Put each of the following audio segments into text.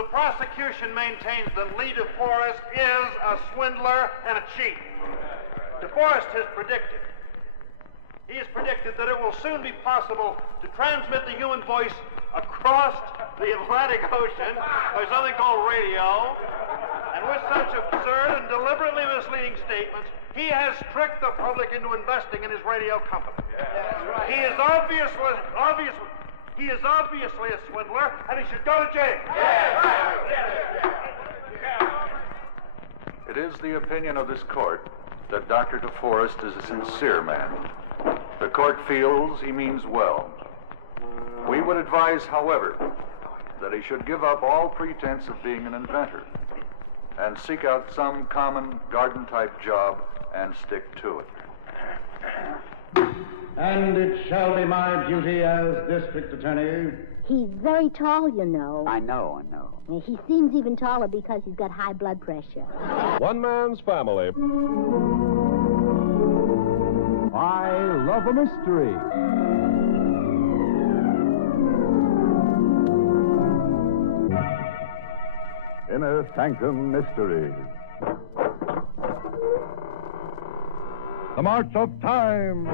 the prosecution maintains that Lee DeForest is a swindler and a cheat. DeForest has predicted. He has predicted that it will soon be possible to transmit the human voice across the Atlantic Ocean by something called radio. And with such absurd and deliberately misleading statements, he has tricked the public into investing in his radio company. Yeah, that's right. He is obviously a swindler, and he should go to jail. It is the opinion of this court that Dr. DeForest is a sincere man. The court feels he means well. We would advise, however, that he should give up all pretense of being an inventor and seek out some common garden-type job and stick to it. And it shall be my duty as district attorney. He's very tall, you know. I know. He seems even taller because he's got high blood pressure. One man's family. I love a mystery. Inner Sanctum Mysteries. The March of Time.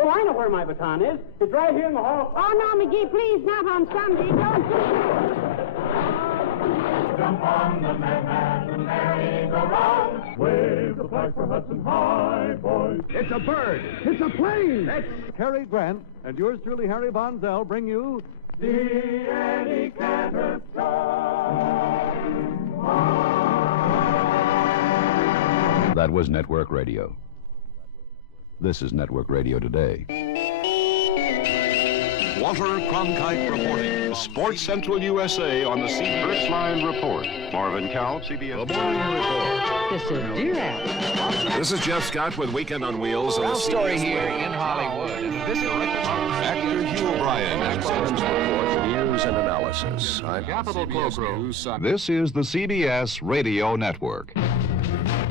Oh, I know where my baton is. It's right here in the hall. Oh, no, McGee, please, not on Sunday. Don't you? Jump on the Manhattan merry-go-round. Wave the flag for Hudson High, boys. It's a bird. It's a plane. That's Cary Grant and yours truly, Harry Bonzell, bring you The Eddie Cantor Show. That was Network Radio. This is Network Radio Today. Walter Cronkite reporting. Sports Central USA on the First Line Report. Marvin Cowell, CBS. The Morning Report. This is Deer Alley. This is Jeff Scott with Weekend on Wheels. Our story here in Hollywood. This is actor Hugh O'Brien. Excellent report, news and analysis. Capital Cloakroom. This is the CBS Radio Network.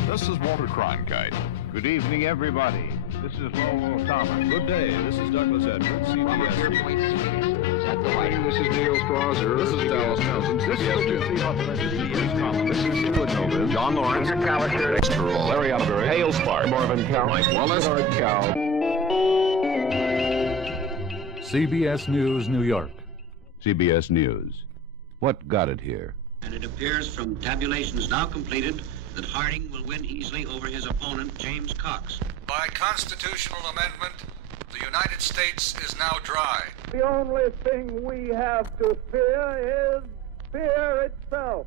This is Walter Cronkite. Good evening, everybody. This is Lowell Thomas. Good day. This is Douglas Edwards. CBS. This is Neil Strasser. This is Dallas Townsend. This is Lucy Huffman. This is Stuart Novus. John Lawrence. Larry Atterbury. Hale Spark. Marvin Cowell. Mike Wallace. Art Cowell. CBS News, New York. CBS News. What got it here? And it appears from tabulations now completed that Harding will win easily over his opponent, James Cox. By constitutional amendment, the United States is now dry. The only thing we have to fear is fear itself.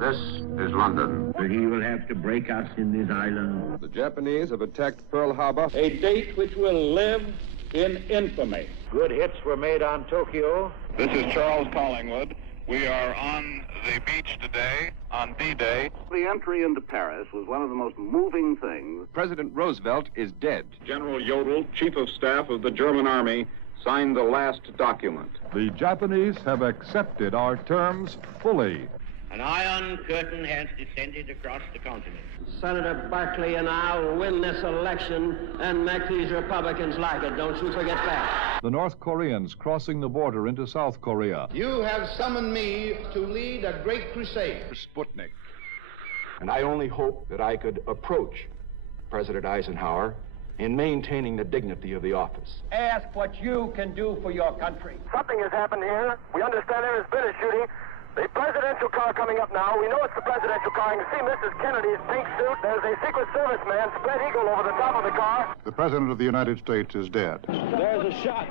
This is London. He will have to break us in this island. The Japanese have attacked Pearl Harbor. A date which will live in infamy. Good hits were made on Tokyo. This is Charles Collingwood. We are on the beach today, on D-Day. The entry into Paris was one of the most moving things. President Roosevelt is dead. General Jodl, Chief of Staff of the German Army, signed the last document. The Japanese have accepted our terms fully. An iron curtain has descended across the continent. Senator Barkley and I will win this election and make these Republicans like it. Don't you forget that. The North Koreans crossing the border into South Korea. You have summoned me to lead a great crusade. Sputnik. And I only hope that I could approach President Eisenhower in maintaining the dignity of the office. Ask what you can do for your country. Something has happened here. We understand there has been a shooting. The presidential car coming up now. We know it's the presidential car. You can see Mrs. Kennedy's pink suit. There's a Secret Service man, spread eagle, over the top of the car. The President of the United States is dead. There's a shot.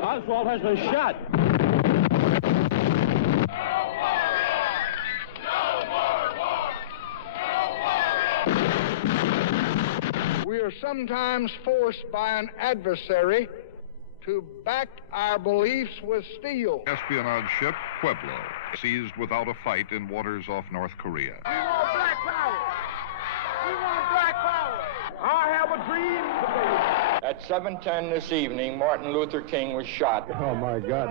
Oswald has been shot. We are sometimes forced by an adversary to back our beliefs with steel. Espionage ship Pueblo, seized without a fight in waters off North Korea. We want black power. We want black power. I have a dream. At 7:10 this evening, Martin Luther King was shot. Oh, my God.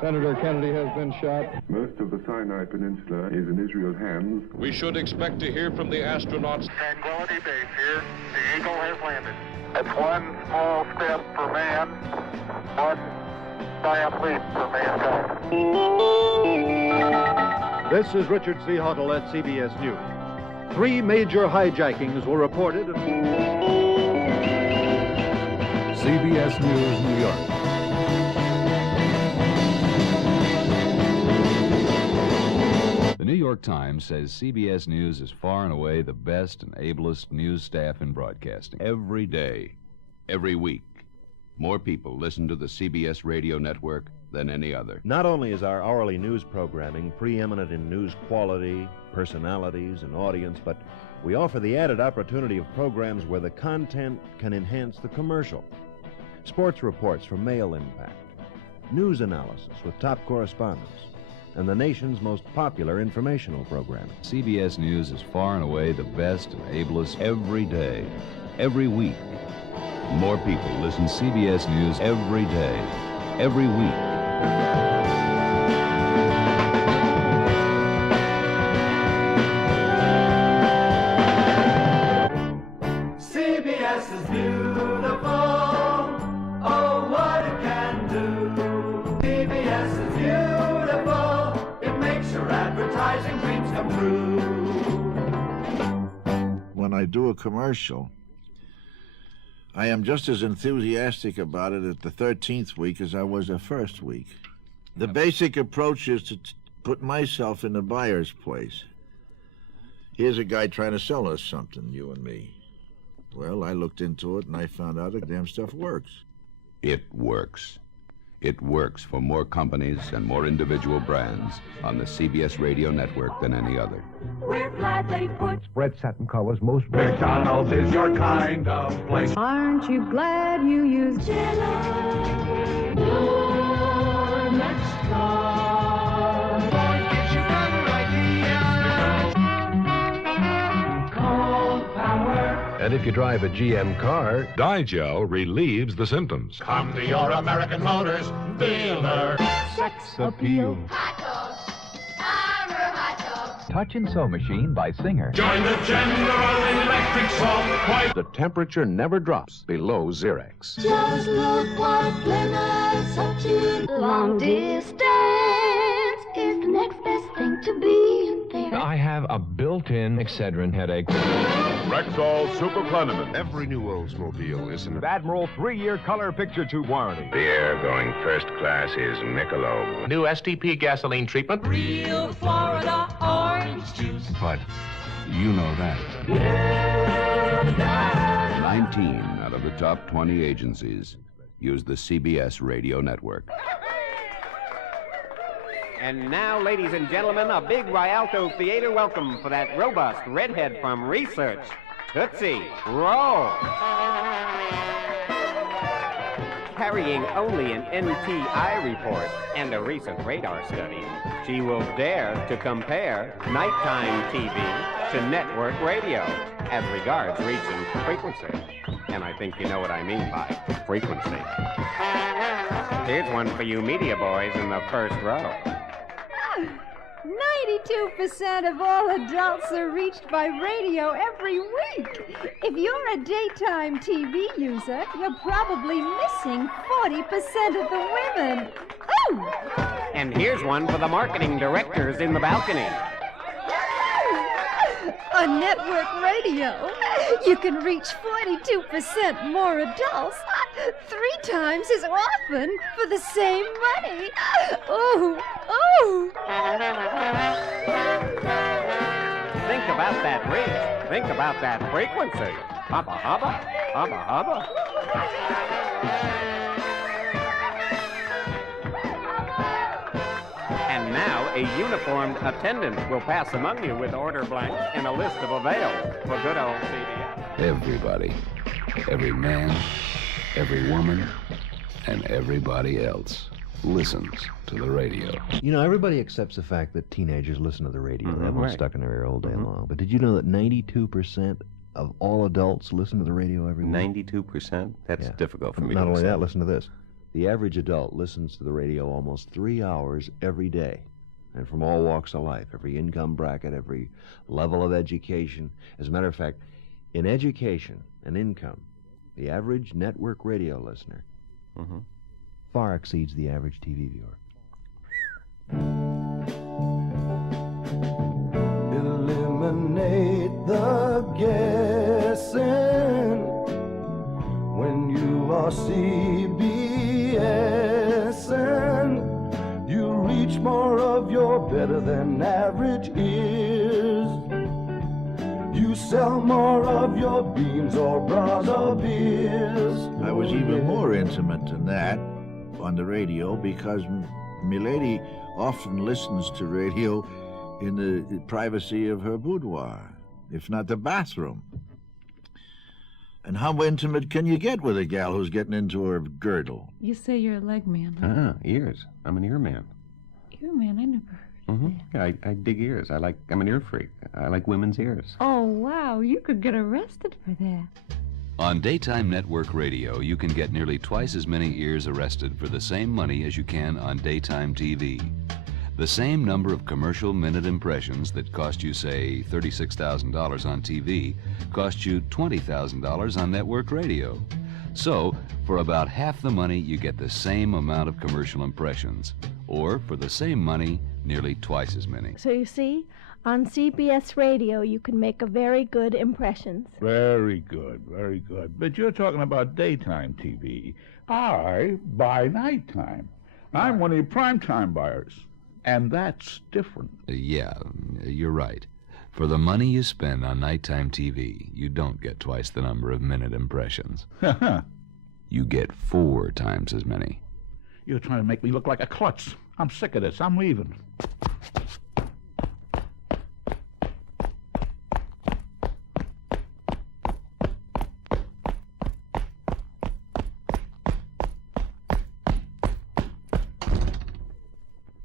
Senator Kennedy has been shot. Most of the Sinai Peninsula is in Israel's hands. We should expect to hear from the astronauts. Tranquility Base here. The Eagle has landed. It's one small step for man, one giant leap for mankind. This is Richard C. Hottle at CBS News. 3 major hijackings were reported. CBS News, New York. The New York Times says CBS News is far and away the best and ablest news staff in broadcasting. Every day, every week, more people listen to the CBS radio network than any other. Not only is our hourly news programming preeminent in news quality, personalities, and audience, but we offer the added opportunity of programs where the content can enhance the commercial. Sports reports for male impact, news analysis with top correspondents, and the nation's most popular informational programming. CBS News is far and away the best and ablest every day, every week. More people listen to CBS News every day, every week. CBS is beautiful. Oh, what it can do. CBS is beautiful. It makes your advertising dreams come true. When I do a commercial, I am just as enthusiastic about it at the 13th week as I was the first week. The basic approach is to put myself in the buyer's place. Here's a guy trying to sell us something, you and me. Well, I looked into it and I found out the damn stuff works. It works. It works for more companies and more individual brands on the CBS radio network than any other. We're glad they put Spread satin colors most. McDonald's is your kind of place. Aren't you glad you used Jello? Your next car. Boy, gives you another idea. Cold power. And if you drive a GM car, Digel relieves the symptoms. Come to your American Motors dealer. sex appeal. Touch and Sew Machine by Singer. Join the General Electric Salt White. The temperature never drops below Xerex. Just look what Plymouth's up to. Long distance is the next best thing to be there. I have a built-in Excedrin headache. Rexall Super Plenamine. Every new Oldsmobile is an Admiral 3-year color picture tube warranty. The air going first class is Michelob. New STP gasoline treatment. Real Florida orange juice. But you know that. 19 out of the top 20 agencies use the CBS radio network. And now, ladies and gentlemen, a big Rialto Theater welcome for that robust redhead from Research, Tootsie Roll. Carrying only an NTI report and a recent radar study, she will dare to compare nighttime TV to network radio as regards reach and frequency. And I think you know what I mean by frequency. Here's one for you media boys in the first row. 92% of all adults are reached by radio every week. If you're a daytime TV user, you're probably missing 40% of the women. Oh! And here's one for the marketing directors in the balcony. On network radio, you can reach 42% more adults 3 times as often for the same money. Oh, oh. Think about that reach. Think about that frequency. Hubba, hubba, hubba, hubba. And now a uniformed attendant will pass among you with order blanks and a list of avails for good old CBS. Everybody, every man, every woman, and everybody else listens to the radio. You know, everybody accepts the fact that teenagers listen to the radio. That one's right. stuck in their ear all day long. But did you know that 92% of all adults listen to the radio every week? 92%? That's difficult for me Not to only accept. that, listen to this. The average adult listens to the radio almost 3 hours every day, and from all walks of life, every income bracket, every level of education. As a matter of fact, in education and income, the average network radio listener far exceeds the average TV viewer. Eliminate the guessing when you are CBSing. You reach more of your better than average ears. You sell more of your beans or bras or beers. I was even more intimate than that on the radio because Milady often listens to radio in the privacy of her boudoir, if not the bathroom. And how intimate can you get with a gal who's getting into her girdle? You say you're a leg man, huh? Ears. I'm an ear man. Ear man? I never heard. Yeah, I dig ears. I'm an ear freak. I like women's ears. Oh, wow. You could get arrested for that. On daytime network radio, you can get nearly twice as many ears arrested for the same money as you can on daytime TV. The same number of commercial minute impressions that cost you, say, $36,000 on TV cost you $20,000 on network radio. So, for about half the money, you get the same amount of commercial impressions. Or, for the same money, nearly twice as many. So you see, on CBS Radio, you can make a very good impressions. Very good, very good. But you're talking about daytime TV. I buy nighttime. I'm one of your primetime buyers. And that's different. Yeah, you're right. For the money you spend on nighttime TV, you don't get twice the number of minute impressions. You get 4 times as many. You're trying to make me look like a klutz. I'm sick of this. I'm leaving.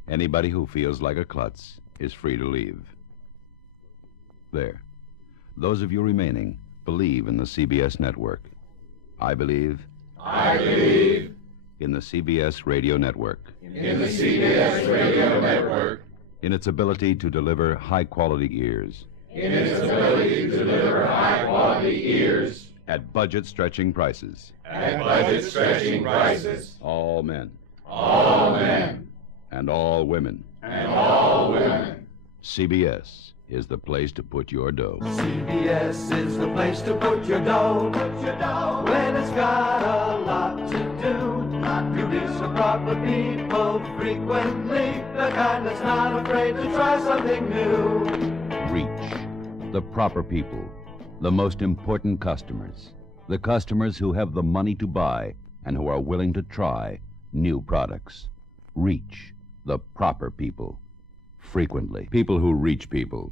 Anybody who feels like a klutz is free to leave. There. Those of you remaining believe in the CBS network. I believe. I believe. In the CBS Radio Network. In the CBS Radio Network. In its ability to deliver high-quality ears. In its ability to deliver high-quality ears. At budget-stretching prices. At budget-stretching prices. All men. All men. And all women. And all women. CBS is the place to put your dough. CBS is the place to put your dough. When it's got a lot to do. You reach the proper people frequently. The kind that's not afraid to try something new. Reach the proper people. The most important customers. The customers who have the money to buy and who are willing to try new products. Reach the proper people. Frequently. People who reach people.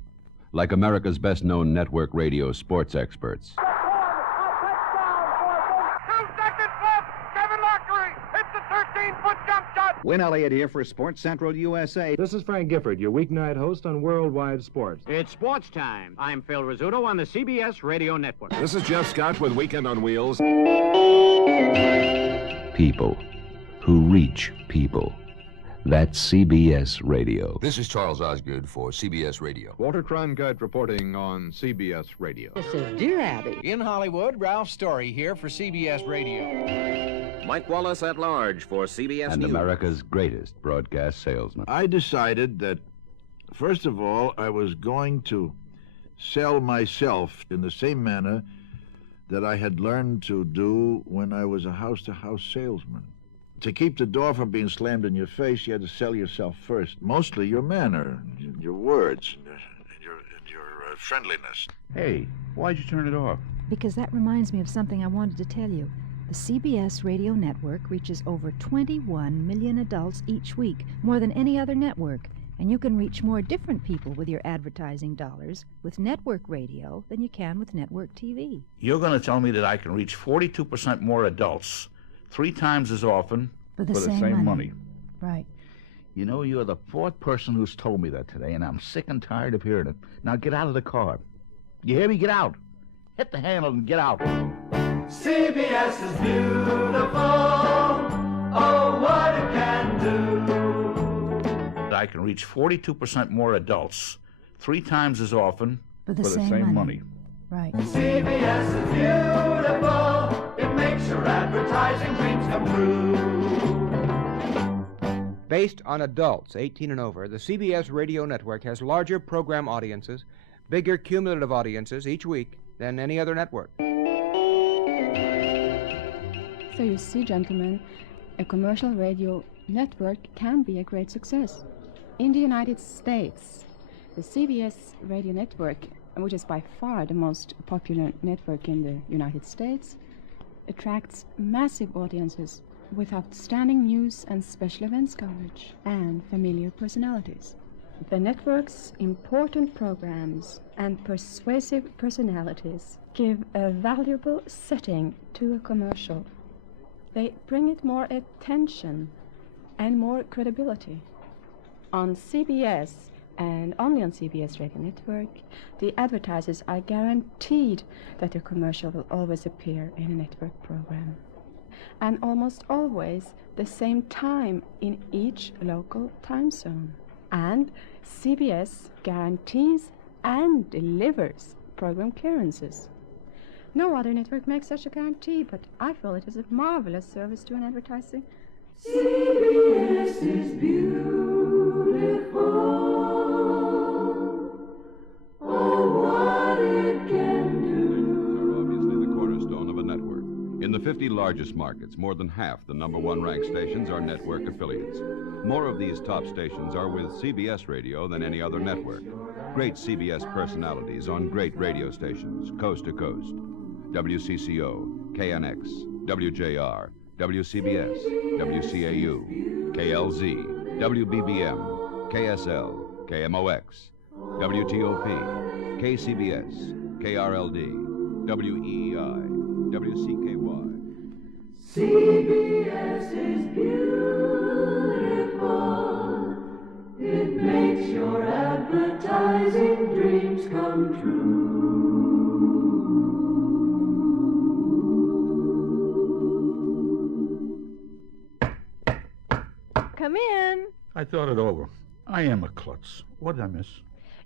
Like America's best-known network radio sports experts. Win Elliott here for Sports Central USA. This is Frank Gifford, your weeknight host on Worldwide Sports. It's sports time. I'm Phil Rizzuto on the CBS Radio Network. This is Jeff Scott with Weekend on Wheels. People who reach people. That's CBS Radio. This is Charles Osgood for CBS Radio. Walter Cronkite reporting on CBS Radio. This is Dear Abby. In Hollywood, Ralph Story here for CBS Radio. Mike Wallace at large for CBS And News. America's greatest broadcast salesman. I decided that, first of all, I was going to sell myself in the same manner that I had learned to do when I was a house-to-house salesman. To keep the door from being slammed in your face, you had to sell yourself first. Mostly your manner, your words, and your friendliness. Hey, why'd you turn it off? Because that reminds me of something I wanted to tell you. The CBS Radio Network reaches over 21 million adults each week, more than any other network. And you can reach more different people with your advertising dollars with network radio than you can with network TV. You're going to tell me that I can reach 42% more adults 3 times as often for the same money. Right. You know, you're the 4th person who's told me that today, and I'm sick and tired of hearing it. Now get out of the car. You hear me? Get out. Hit the handle and get out. CBS is beautiful. Oh, I can reach 42% more adults 3 times as often for the same money. Right. CBS is beautiful. It makes your advertising dreams come true. Based on adults 18 and over, the CBS Radio Network has larger program audiences, bigger cumulative audiences each week than any other network. So you see, gentlemen, a commercial radio network can be a great success. In the United States, the CBS Radio Network, which is by far the most popular network in the United States, attracts massive audiences with outstanding news and special events coverage and familiar personalities. The network's important programs and persuasive personalities give a valuable setting to a commercial. They bring it more attention and more credibility. On CBS, and only on CBS Radio Network, the advertisers are guaranteed that a commercial will always appear in a network program, and almost always the same time in each local time zone. And CBS guarantees and delivers program clearances. No other network makes such a guarantee, but I feel it is a marvelous service to an advertiser. CBS is beautiful. Oh, what it can do. Are obviously the cornerstone of a network. In the 50 largest markets, more than half the #1 ranked stations are network affiliates. More of these top stations are with CBS Radio than any other network. Great CBS personalities on great radio stations, coast to coast. WCCO, KNX, WJR, WCBS, WCAU, KLZ, WBBM, KSL, KMOX, WTOP, KCBS, KRLD, WEEI, WCKY. CBS is beautiful. It makes your advertising dreams come true. Come in. I thought it over. I am a klutz. What did I miss?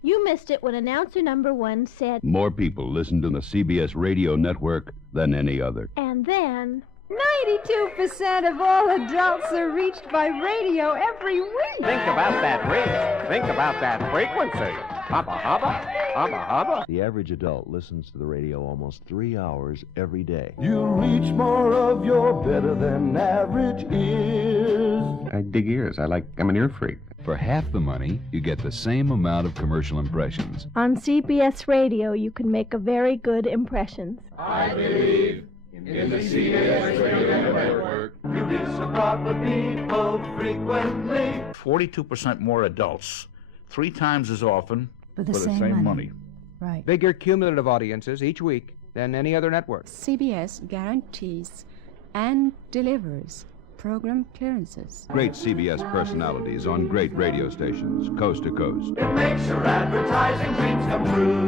You missed it when announcer number 1 said, More people listen to the CBS Radio Network than any other. and then 92% of all adults are reached by radio every week. Think about that reach. Think about that frequency. Hubba, hubba, hubba, hubba. The average adult listens to the radio almost 3 hours every day. You reach more of your better than average ears. I dig ears. I'm an ear freak. For half the money, you get the same amount of commercial impressions. on CBS Radio you can make a very good impressions. I believe in the CBS Radio Network. You reach the proper people frequently. 42% more adults 3 times as often For the same same money. Right. Bigger cumulative audiences each week than any other network. CBS guarantees and delivers program clearances. Great CBS personalities on great radio stations, coast to coast. It makes your advertising dreams come true.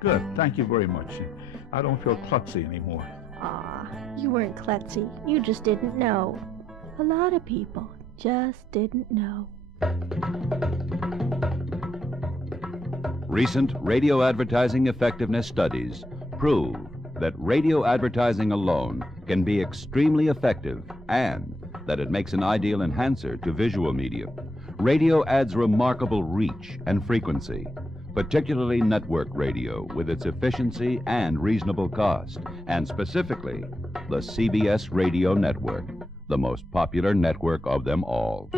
Good. Thank you very much. I don't feel klutzy anymore. Aw, you weren't klutzy. You just didn't know. A lot of people just didn't know. Recent radio advertising effectiveness studies prove that radio advertising alone can be extremely effective and that it makes an ideal enhancer to visual media. Radio adds remarkable reach and frequency, particularly network radio with its efficiency and reasonable cost, and specifically the CBS Radio Network, the most popular network of them all.